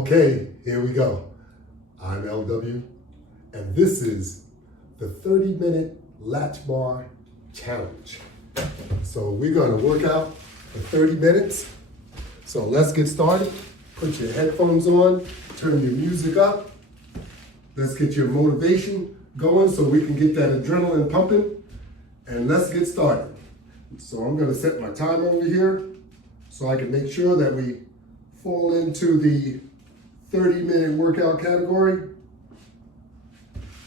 Okay, here we go. I'm LW, and this is the 30-minute Latchbar challenge. So we're gonna work out for 30 minutes. So let's get started. Put your headphones on, turn your music up. Let's get your motivation going so we can get that adrenaline pumping, and let's get started. So I'm gonna set my timer over here so I can make sure that we fall into the 30-minute workout category.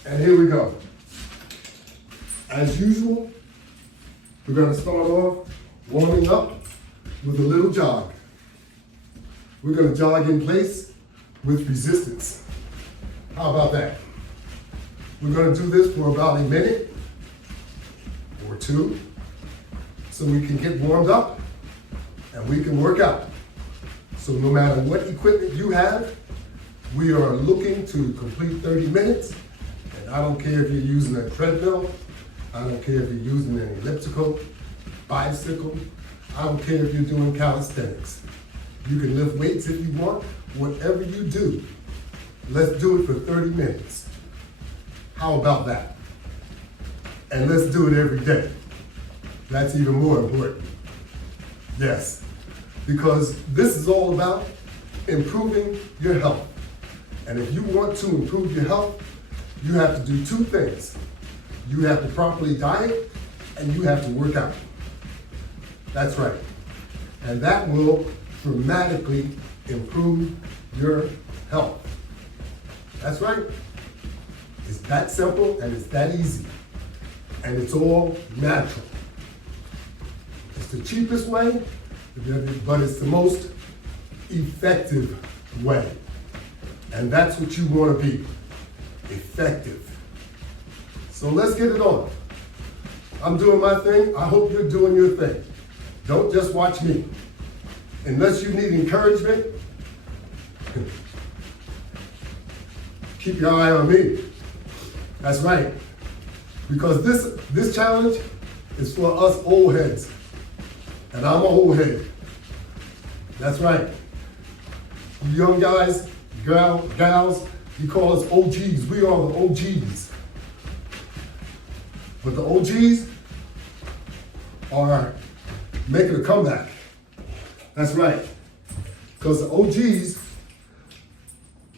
And here we go. As usual, we're gonna start off warming up with a little jog. We're gonna jog in place with resistance. How about that? We're gonna do this for about a minute or two so we can get warmed up and we can work out. So no matter what equipment you have, we are looking to complete 30 minutes. And I don't care if you're using a treadmill, I don't care if you're using an elliptical, bicycle, I don't care if you're doing calisthenics. You can lift weights if you want, whatever you do, let's do it for 30 minutes. How about that? And let's do it every day. That's even more important. Yes, because this is all about improving your health. And if you want to improve your health, you have to do two things. You have to properly diet and you have to work out. That's right. And that will dramatically improve your health. That's right. It's that simple and it's that easy. And it's all natural. It's the cheapest way, but it's the most effective way. And that's what you want to be, effective. So let's get it on. I'm doing my thing. I hope you're doing your thing. Don't just watch me. Unless you need encouragement, keep your eye on me. That's right. Because this challenge is for us old heads. And I'm an old head. That's right. You young guys, gals, you call us OGs. We are the OGs. But the OGs are making a comeback. That's right. Because the OGs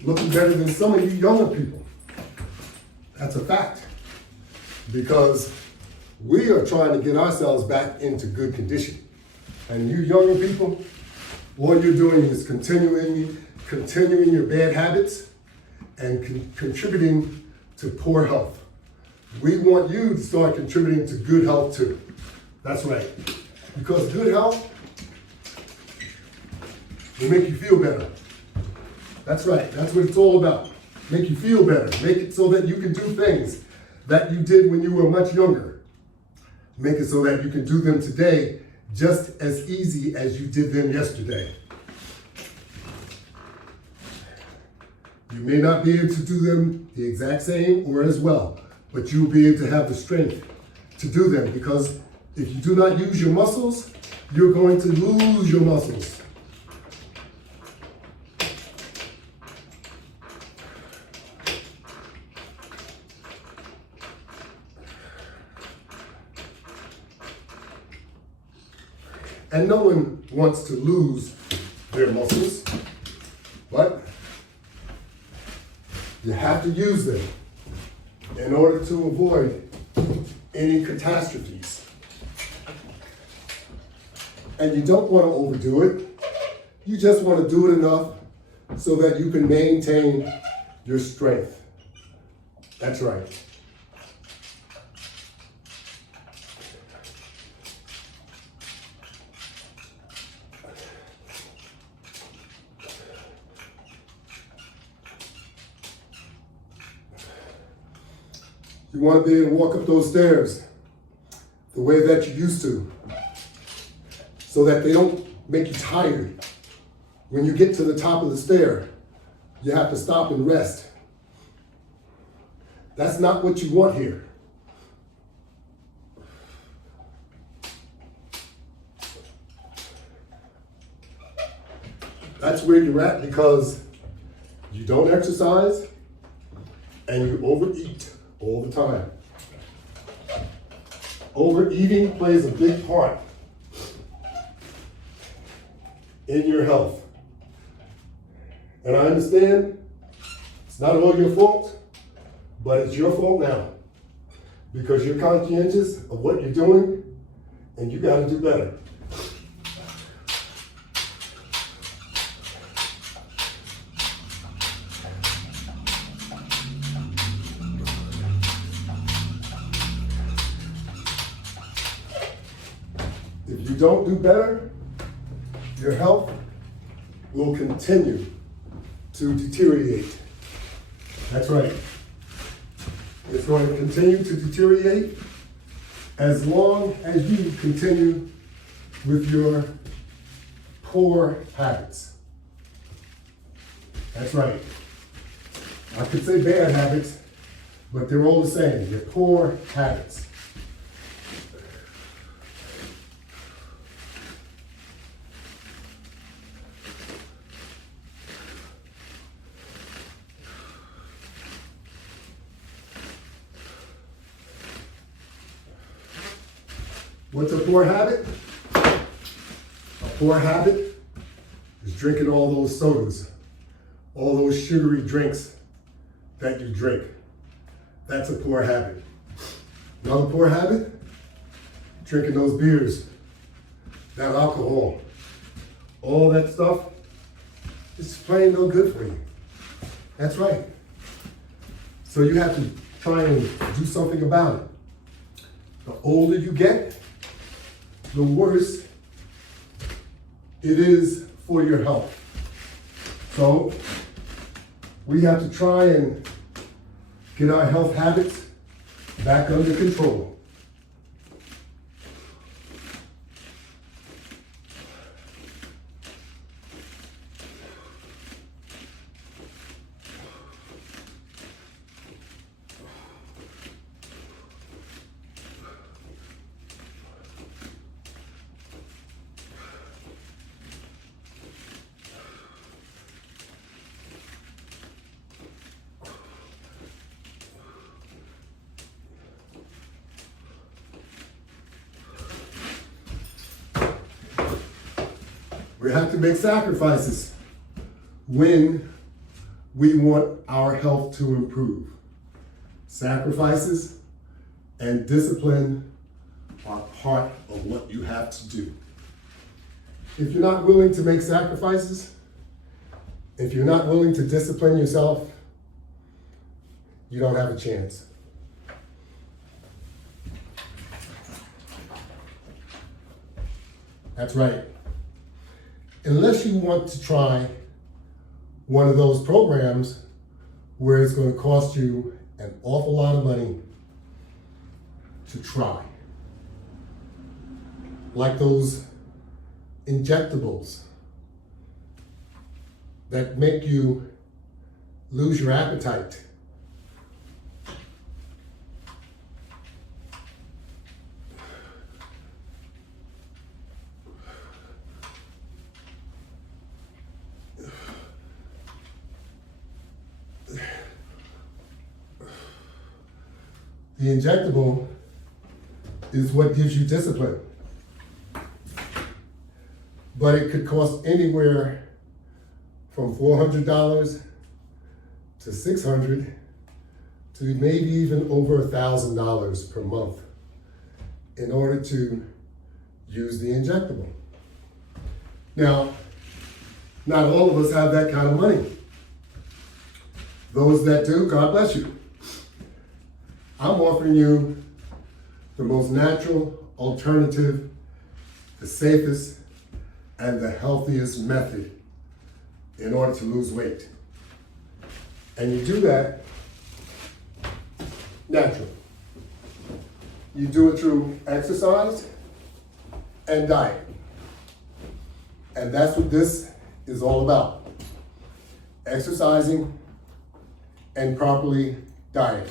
looking better than some of you younger people. That's a fact. Because we are trying to get ourselves back into good condition. And you younger people, all you're doing is continuing your bad habits and contributing to poor health. We want you to start contributing to good health too. That's right. Because good health will make you feel better. That's right. That's what it's all about. Make you feel better. Make it so that you can do things that you did when you were much younger. Make it so that you can do them today just as easy as you did them yesterday. You may not be able to do them the exact same or as well, but you'll be able to have the strength to do them, because if you do not use your muscles, you're going to lose your muscles. And no one wants to lose their muscles, but you have to use them in order to avoid any catastrophes. And you don't want to overdo it. You just want to do it enough so that you can maintain your strength. That's right. You want to be able to walk up those stairs the way that you used to, so that they don't make you tired. When you get to the top of the stair, you have to stop and rest. That's not what you want here. That's where you're at because you don't exercise, and you overeat all the time. Overeating plays a big part in your health. And I understand it's not all your fault, but it's your fault now because you're conscientious of what you're doing and you got to do better. If you don't do better, your health will continue to deteriorate. That's right. It's going to continue to deteriorate as long as you continue with your poor habits. That's right. I could say bad habits, but they're all the same. They're poor habits. What's a poor habit? A poor habit is drinking all those sodas, all those sugary drinks that you drink. That's a poor habit. Another poor habit? Drinking those beers, that alcohol, all that stuff is plain no good for you. That's right. So you have to try and do something about it. The older you get, the worse it is for your health. So we have to try and get our health habits back under control. We have to make sacrifices when we want our health to improve. Sacrifices and discipline are part of what you have to do. If you're not willing to make sacrifices, if you're not willing to discipline yourself, you don't have a chance. That's right. Unless you want to try one of those programs where it's going to cost you an awful lot of money to try. Like those injectables that make you lose your appetite. The injectable is what gives you discipline. But it could cost anywhere from $400 to $600 to maybe even over $1,000 per month in order to use the injectable. Now, not all of us have that kind of money. Those that do, God bless you. I'm offering you the most natural alternative, the safest, and the healthiest method in order to lose weight. And you do that naturally. You do it through exercise and diet. And that's what this is all about. Exercising and properly dieting.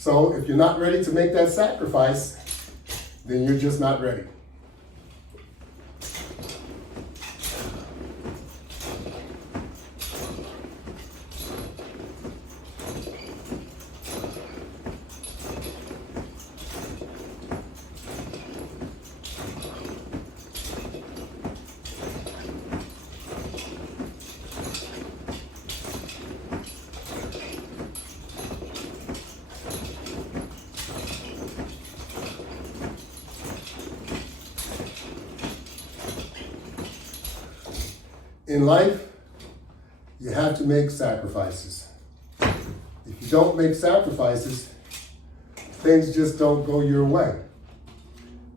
So if you're not ready to make that sacrifice, then you're just not ready. In life, you have to make sacrifices. If you don't make sacrifices, things just don't go your way.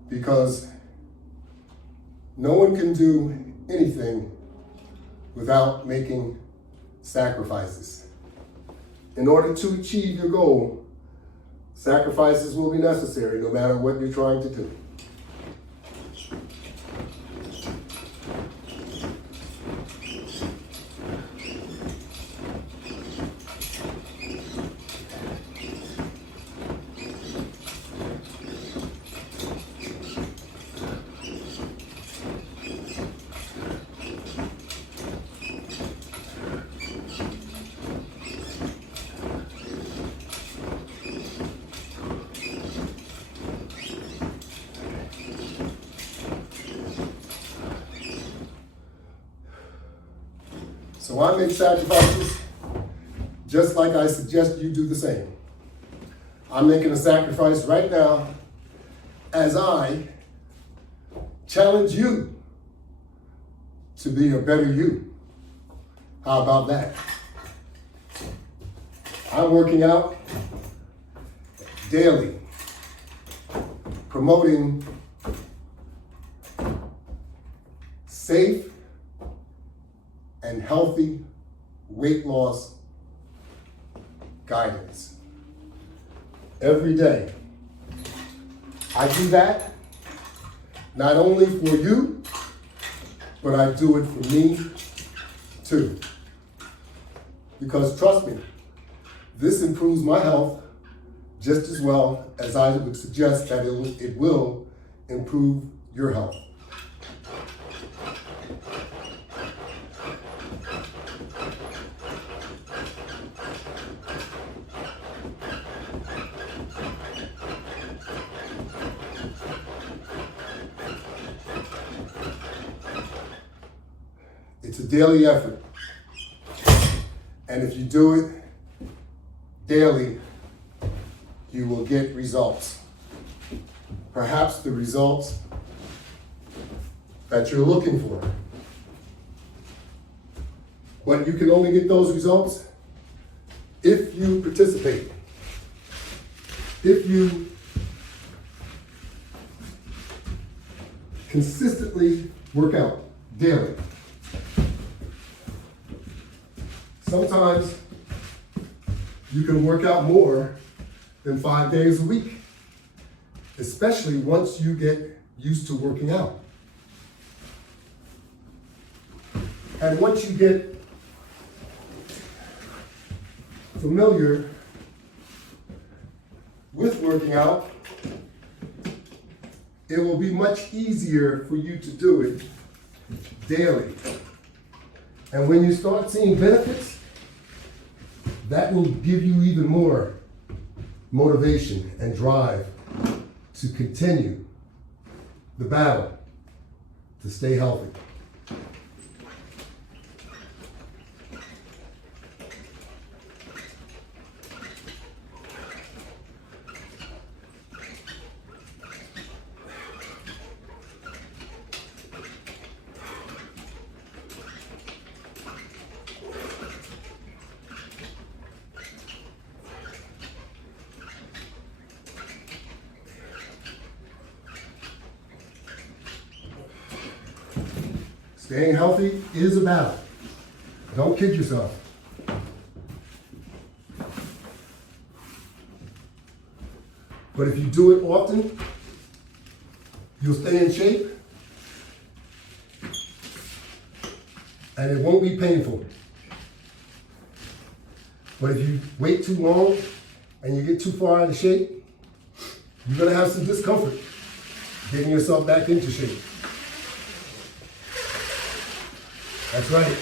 Because no one can do anything without making sacrifices. In order to achieve your goal, sacrifices will be necessary no matter what you're trying to do. So I make sacrifices just like I suggest you do the same. I'm making a sacrifice right now as I challenge you to be a better you. How about that? I'm working out daily, promoting safe and healthy weight loss guidance. Every day. I do that not only for you, but I do it for me too. Because trust me, this improves my health just as well as I would suggest that it will improve your health. It's a daily effort. And if you do it daily, you will get results. Perhaps the results that you're looking for. But you can only get those results if you participate. If you consistently work out daily. Sometimes you can work out more than 5 days a week, especially once you get used to working out. And once you get familiar with working out, it will be much easier for you to do it daily. And when you start seeing benefits, that will give you even more motivation and drive to continue the battle to stay healthy. Staying healthy is a battle. Don't kid yourself. But if you do it often, you'll stay in shape and it won't be painful. But if you wait too long and you get too far out of shape, you're gonna have some discomfort getting yourself back into shape. That's right.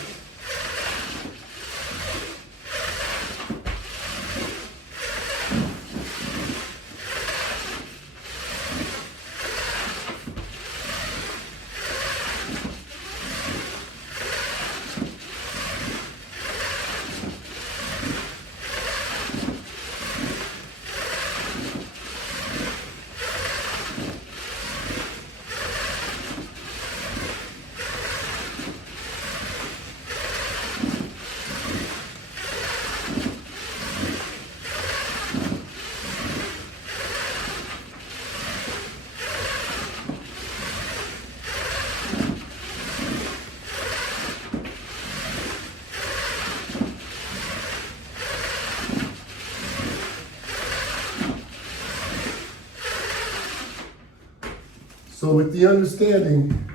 So with the understanding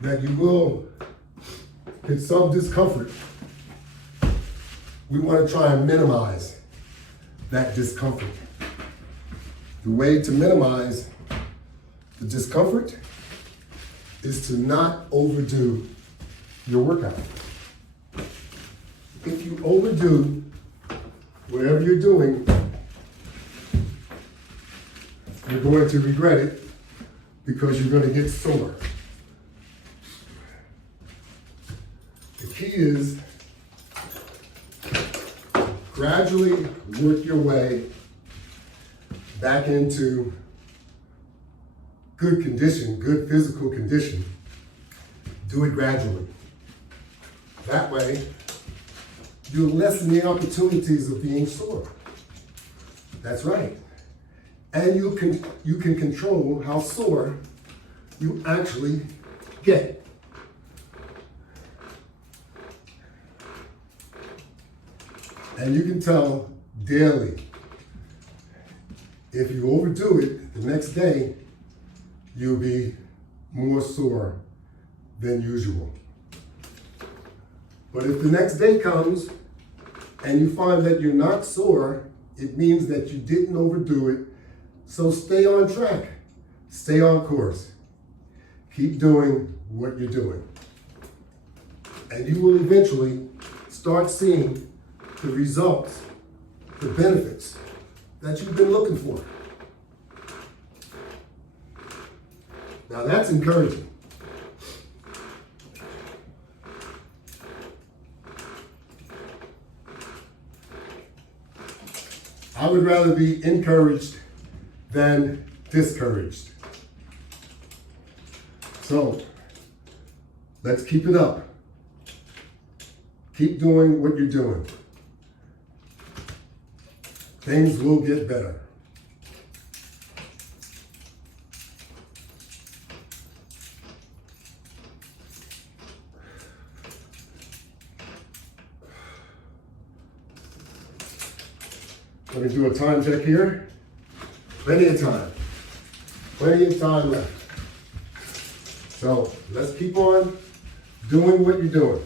that you will get some discomfort, we want to try and minimize that discomfort. The way to minimize the discomfort is to not overdo your workout. If you overdo whatever you're doing, you're going to regret it because you're going to get sore. The key is gradually work your way back into good condition, good physical condition. Do it gradually. That way, you'll lessen the opportunities of being sore. That's right. And you can control how sore you actually get. And you can tell daily. If you overdo it, the next day, you'll be more sore than usual. But if the next day comes and you find that you're not sore, it means that you didn't overdo it. So stay on track, stay on course. Keep doing what you're doing. And you will eventually start seeing the results, the benefits that you've been looking for. Now that's encouraging. I would rather be encouraged than discouraged. So let's keep it up. Keep doing what you're doing. Things will get better. Let me do a time check here. Plenty of time. Plenty of time left. So let's keep on doing what you're doing.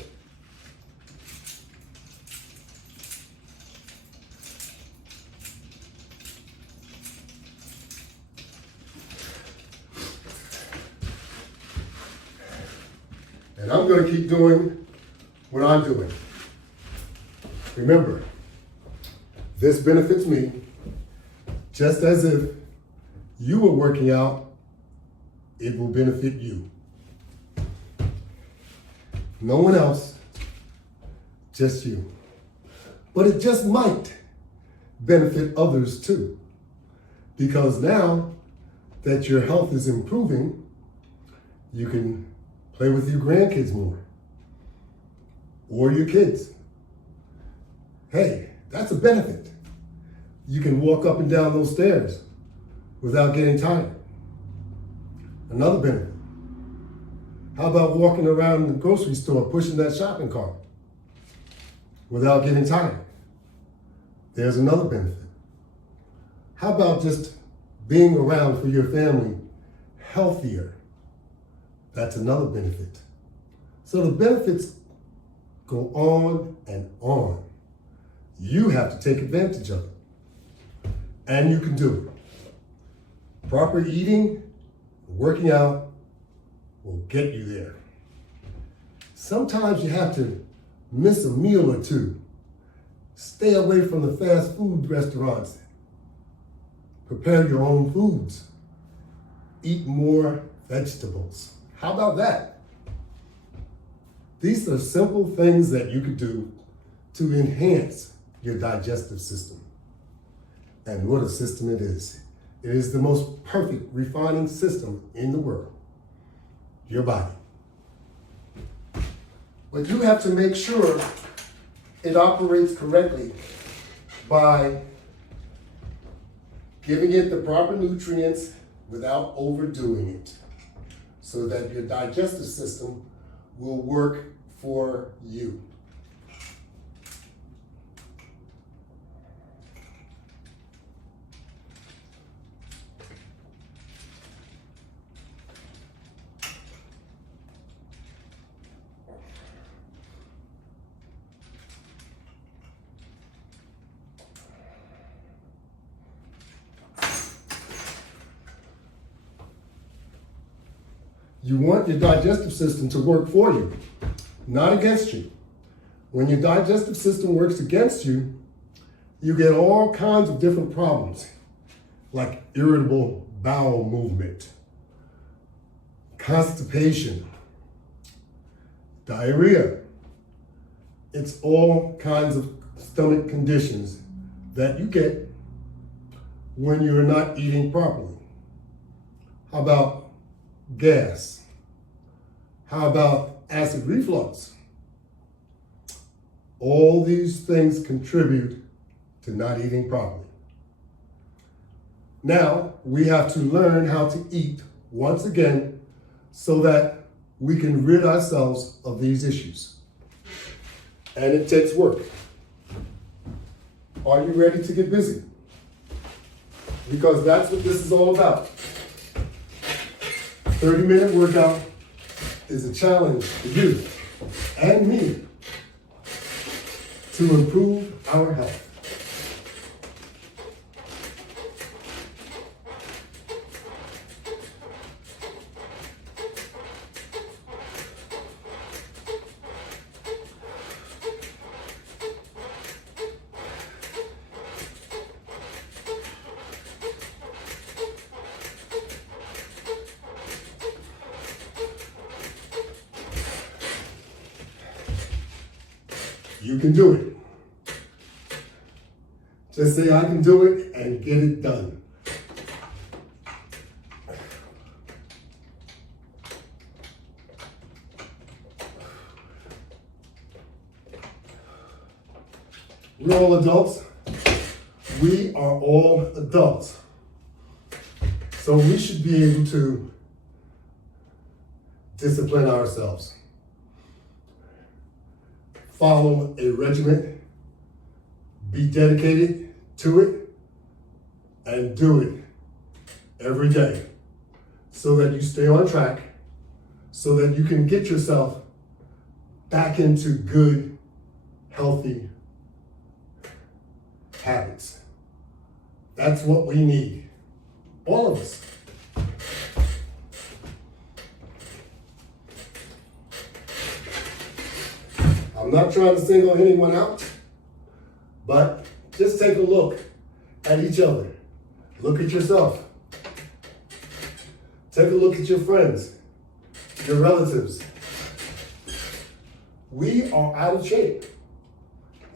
And I'm going to keep doing what I'm doing. Remember, this benefits me just as if you were working out, it will benefit you. No one else, just you. But it just might benefit others too. Because now that your health is improving, you can play with your grandkids more. Or your kids. Hey, that's a benefit. You can walk up and down those stairs without getting tired. Another benefit. How about walking around the grocery store pushing that shopping cart without getting tired? There's another benefit. How about just being around for your family healthier? That's another benefit. So the benefits go on and on. You have to take advantage of it. And you can do it. Proper eating, working out will get you there. Sometimes you have to miss a meal or two. Stay away from the fast food restaurants. Prepare your own foods. Eat more vegetables. How about that? These are simple things that you could do to enhance your digestive system. And what a system it is. It is the most perfect refining system in the world. Your body. But you have to make sure it operates correctly by giving it the proper nutrients without overdoing it, so that your digestive system will work for you. You want your digestive system to work for you, not against you. When your digestive system works against you, you get all kinds of different problems, like irritable bowel movement, constipation, diarrhea. It's all kinds of stomach conditions that you get when you're not eating properly. How about gas? How about acid reflux? All these things contribute to not eating properly. Now, we have to learn how to eat once again so that we can rid ourselves of these issues. And it takes work. Are you ready to get busy? Because that's what this is all about. 30-minute workout is a challenge for you and me to improve our health. You can do it. Just say, I can do it, and get it done. We're all adults. We are all adults. So we should be able to discipline ourselves. Follow a regimen, be dedicated to it, and do it every day so that you stay on track, so that you can get yourself back into good, healthy habits. That's what we need, all of us. I'm not trying to single anyone out, but just take a look at each other. Look at yourself. Take a look at your friends, your relatives. We are out of shape,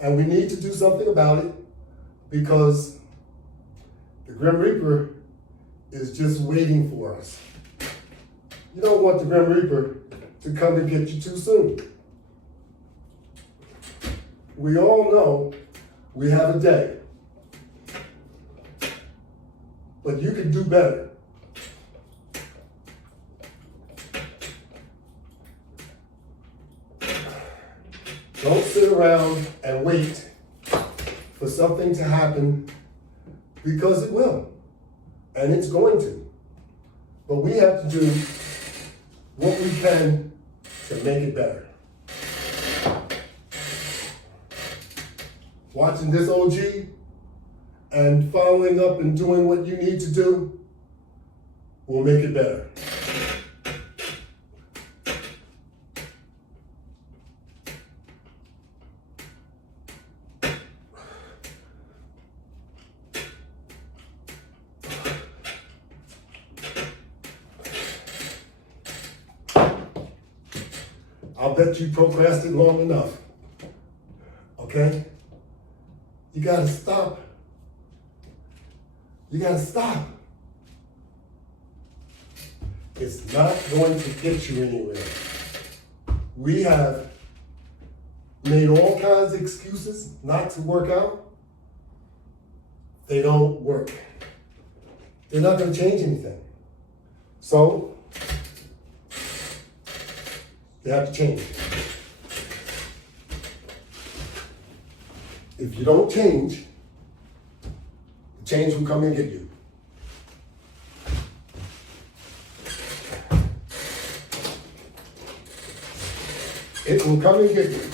and we need to do something about it because the Grim Reaper is just waiting for us. You don't want the Grim Reaper to come and get you too soon. We all know we have a day, but you can do better. Don't sit around and wait for something to happen, because it will, and it's going to. But we have to do what we can to make it better. Watching this OG and following up and doing what you need to do will make it better. I'll bet you procrastinated long enough, okay? You gotta stop. You gotta stop. It's not going to get you anywhere. We have made all kinds of excuses not to work out. They don't work. They're not gonna change anything. So, they have to change. If you don't change, the change will come and get you. It will come and get you.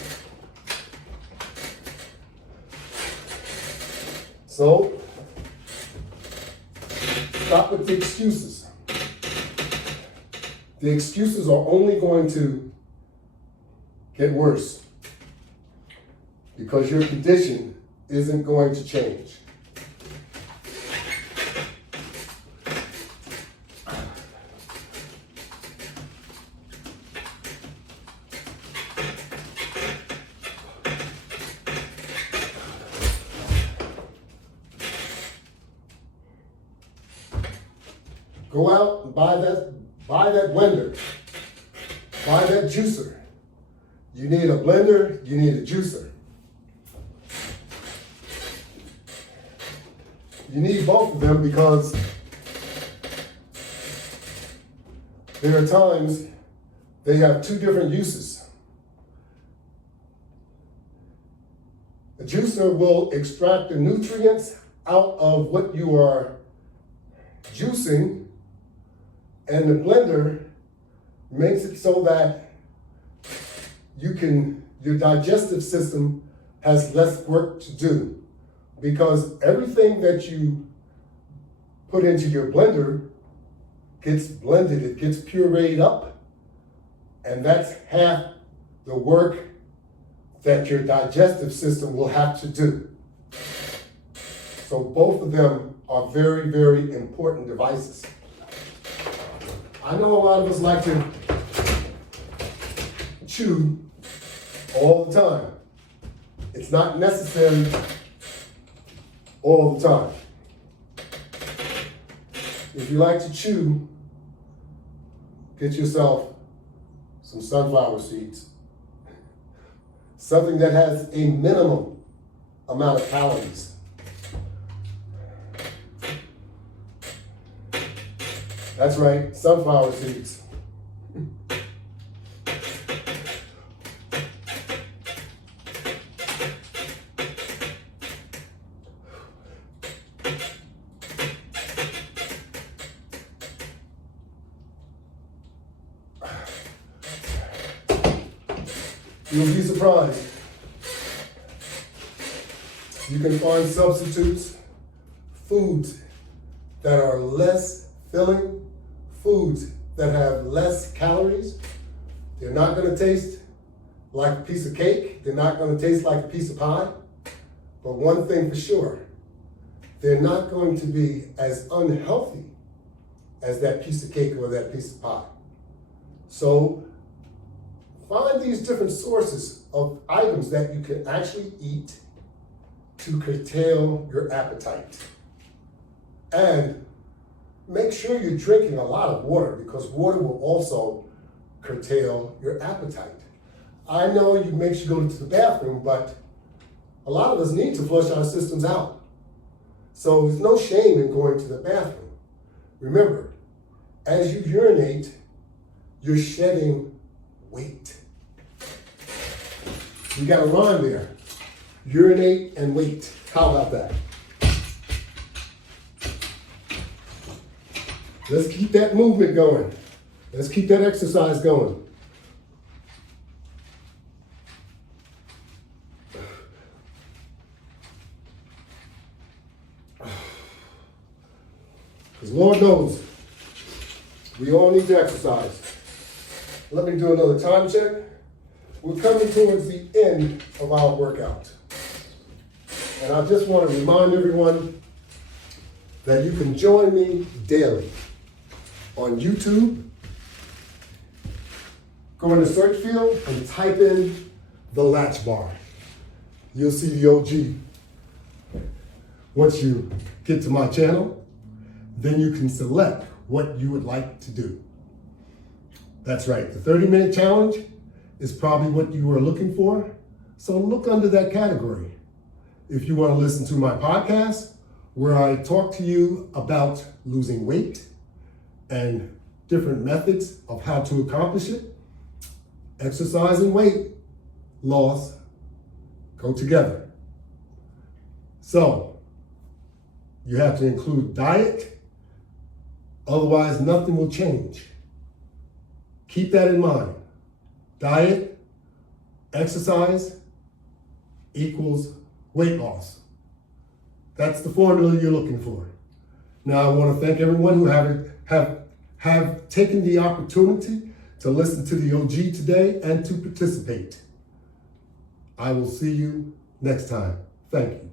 So, stop with the excuses. the excuses are only going to get worse because your condition isn't going to change. Go out and buy that blender, buy that juicer. You need a blender, you need a juicer. You need both of them because there are times they have two different uses. A juicer will extract the nutrients out of what you are juicing, and the blender makes it so that your digestive system has less work to do, because everything that you put into your blender gets blended, it gets pureed up, and that's half the work that your digestive system will have to do. So both of them are very, very important devices. I know a lot of us like to chew all the time. It's not necessary all the time. If you like to chew, get yourself some sunflower seeds. Something that has a minimum amount of calories. That's right, sunflower seeds. You'll be surprised. You can find substitutes, foods that are less filling, foods that have less calories. They're not going to taste like a piece of cake. They're not going to taste like a piece of pie. But one thing for sure, they're not going to be as unhealthy as that piece of cake or that piece of pie. So find these different sources of items that you can actually eat to curtail your appetite. And make sure you're drinking a lot of water, because water will also curtail your appetite. I know you makes you go to the bathroom, but a lot of us need to flush our systems out. So there's no shame in going to the bathroom. Remember, as you urinate, you're shedding weight. You got a rhyme there. Urinate and wait. How about that? Let's keep that movement going. Let's keep that exercise going. Because Lord knows, we all need to exercise. Let me do another time check. We're coming towards the end of our workout. And I just want to remind everyone that you can join me daily on YouTube. Go in the search field and type in the Latchbar. You'll see the OG. Once you get to my channel, then you can select what you would like to do. That's right, the 30-minute challenge is probably what you were looking for. So look under that category. If you want to listen to my podcast, where I talk to you about losing weight and different methods of how to accomplish it, exercise and weight loss go together. So you have to include diet, otherwise nothing will change. Keep that in mind. Diet, exercise equals weight loss. That's the formula you're looking for. Now I want to thank everyone who have taken the opportunity to listen to the OG today and to participate. I will see you next time. Thank you.